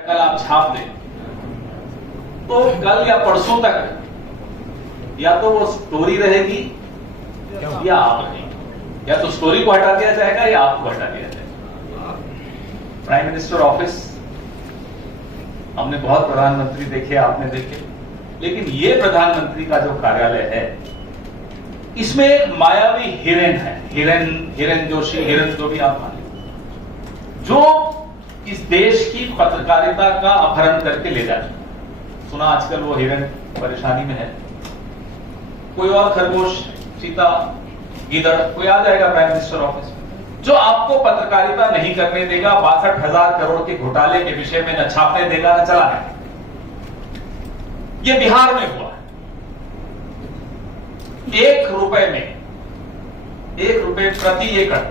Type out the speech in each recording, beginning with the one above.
कल आप छाप दें तो कल या परसों तक या तो वो स्टोरी रहेगी या आप रहेंगे, या तो स्टोरी को हटा दिया जाएगा या आपको हटा दिया जाएगा। प्राइम मिनिस्टर ऑफिस हमने बहुत प्रधानमंत्री देखे, आपने देखे, लेकिन ये प्रधानमंत्री का जो कार्यालय है इसमें एक मायावी हिरन है, हिरन जोशी, हिरन जो भी आप माने, जो इस देश की पत्रकारिता का अपहरण करके ले जाते हैं। सुना आजकल वो हिरन परेशानी में है, कोई और खरगोश, चीता, गीदड़ कोई आ जाएगा प्राइम मिनिस्टर ऑफिस में, जो आपको पत्रकारिता नहीं करने देगा, 62,000 करोड़ के घोटाले के विषय में न छापने देगा न चलाने देगा। ये बिहार में हुआ है। 1 रुपए में, 1 रुपए प्रति एकड़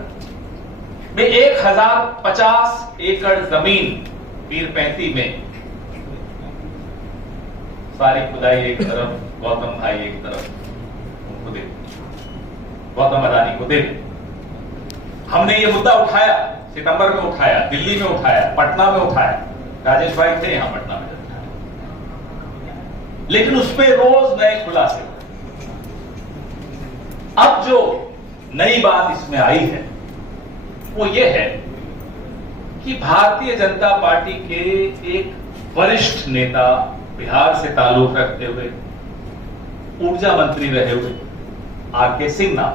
में 1050 एकड़ जमीन पीरपैंती में, सारी खुदाई एक तरफ, गौतम भाई एक तरफ, उनको दे, गौतम अदानी को दे। हमने ये मुद्दा उठाया, सितंबर में उठाया, दिल्ली में उठाया, पटना में उठाया, राजेश भाई थे यहां पटना में, लेकिन उसमें रोज नए खुलासे। अब जो नई बात इसमें आई है वो ये है कि भारतीय जनता पार्टी के एक वरिष्ठ नेता, बिहार से ताल्लुक रखते हुए ऊर्जा मंत्री रहे हुए आर.के. सिंह नाम,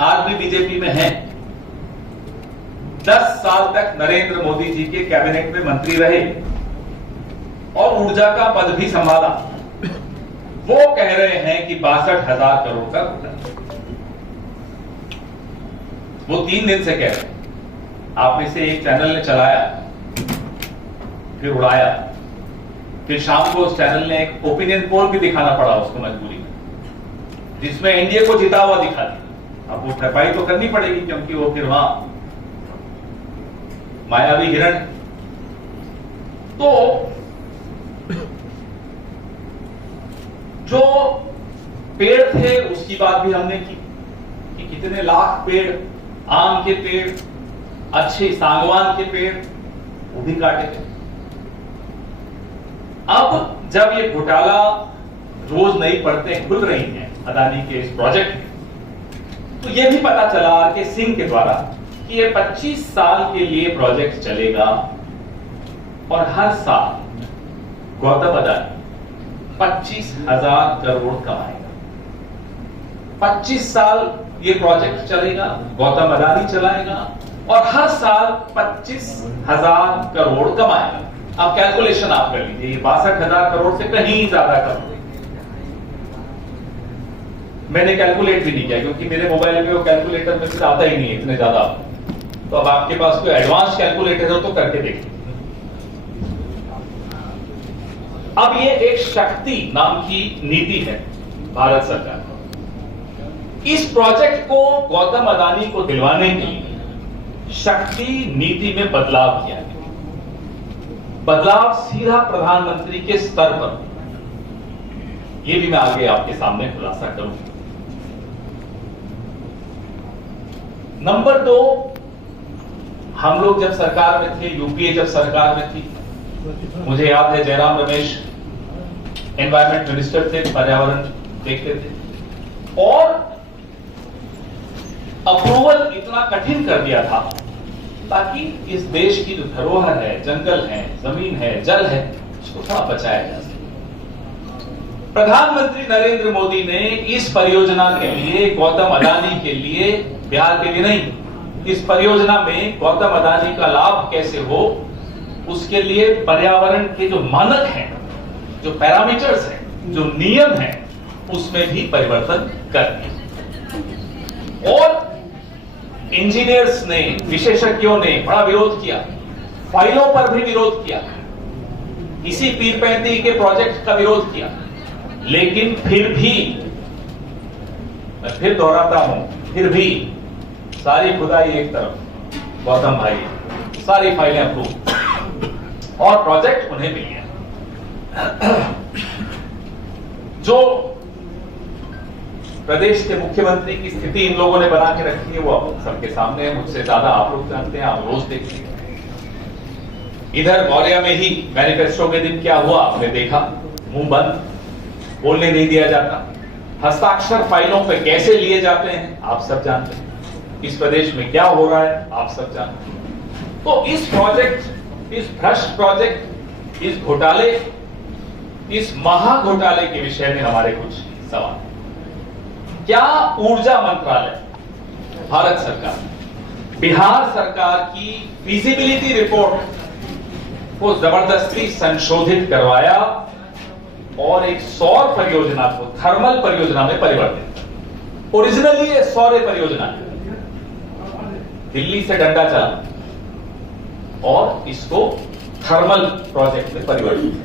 आज भी बीजेपी में हैं, 10 साल तक नरेंद्र मोदी जी के कैबिनेट में मंत्री रहे और ऊर्जा का पद भी संभाला। वो कह रहे हैं कि 62,000 करोड़ का घोटाला। वो 3 दिन से कह रहे हैं, आप में से एक चैनल ने चलाया, फिर उड़ाया, फिर शाम को उस चैनल ने एक ओपिनियन पोल भी दिखाना पड़ा उसको मजबूरी में, जिसमें एनडीए को जीता हुआ दिखा दिया। अब वो भरपाई तो करनी पड़ेगी क्योंकि वो फिर वहां मायावी हिरण। तो जो पेड़ थे उसकी बात भी हमने की कि कितने लाख पेड़, आम के पेड़, अच्छे सागवान के पेड़, वो भी काटे थे। अब जब ये घोटाला रोज नई परतें खुल रही हैं अदानी के इस प्रोजेक्ट में, तो ये भी पता चला आर.के. सिंह के द्वारा कि ये 25 साल के लिए प्रोजेक्ट चलेगा और हर साल गौतम अदानी 25,000 करोड़ कमाएगा। 25 साल ये प्रोजेक्ट चलेगा, गौतम अदानी चलाएगा और हर साल 25,000 करोड़ कमाएगा। अब कैलकुलेशन आप कर लीजिए, ये 62,000 करोड़ से कहीं ज्यादा करोड़। मैंने कैलकुलेट भी नहीं किया क्योंकि मेरे मोबाइल में वो कैलकुलेटर में फिर आता ही नहीं है इतने ज्यादा। तो अब आपके पास कोई एडवांस कैलकुलेटर हो तो करके देखिए। अब ये एक शक्ति नाम की नीति है भारत सरकार। इस प्रोजेक्ट को गौतम अदानी को दिलवाने के लिए शक्ति नीति में बदलाव किया गया। बदलाव सीधा प्रधानमंत्री के स्तर पर, यह भी मैं आगे आपके सामने खुलासा करूंगा। नंबर 2, हम लोग जब सरकार में थे, यूपीए जब सरकार में थी, मुझे याद है जयराम रमेश एनवायरमेंट मिनिस्टर थे, पर्यावरण देखते थे, और अप्रूवल इतना कठिन कर दिया था ताकि इस देश की जो धरोहर है, जंगल है, जमीन है, जल है, उसको थोड़ा बचाया जा सके। प्रधानमंत्री नरेंद्र मोदी ने इस परियोजना के लिए, गौतम अदानी के लिए, बिहार के लिए नहीं, इस परियोजना में गौतम अदानी का लाभ कैसे हो उसके लिए पर्यावरण के जो मानक हैं, जो पैरामीटर्स हैं, जो नियम हैं, उसमें भी परिवर्तन कर दिया। और इंजीनियर्स ने, विशेषज्ञों ने बड़ा विरोध किया, फाइलों पर भी विरोध किया, इसी पीरपैंती के प्रोजेक्ट का विरोध किया, लेकिन फिर भी, मैं फिर दोहराता हूं, फिर भी सारी खुदाई एक तरफ, गौतम भाई, सारी फाइलें अप्रूव और प्रोजेक्ट उन्हें मिल गया। जो प्रदेश के मुख्यमंत्री की स्थिति इन लोगों ने बना के रखी है वो अब सबके सामने है, मुझसे ज्यादा आप लोग जानते हैं, आप रोज देखते हैं। इधर मौर्या में ही मैनिफेस्टो के दिन क्या हुआ आपने देखा, मुंह बंद, बोलने नहीं दिया जाता। हस्ताक्षर फाइलों पे कैसे लिए जाते हैं आप सब जानते हैं। इस प्रदेश में क्या हो रहा है आप सब जानते हैं। तो इस प्रोजेक्ट, इस भ्रष्ट प्रोजेक्ट, इस घोटाले, इस महाघोटाले के विषय में हमारे कुछ सवाल। क्या ऊर्जा मंत्रालय, भारत सरकार, बिहार सरकार की फीजिबिलिटी रिपोर्ट को जबरदस्ती संशोधित करवाया और एक सौर परियोजना को थर्मल परियोजना में परिवर्तित। ओरिजिनली ये सौर परियोजना है, दिल्ली से डंडा चला और इसको थर्मल प्रोजेक्ट में परिवर्तित।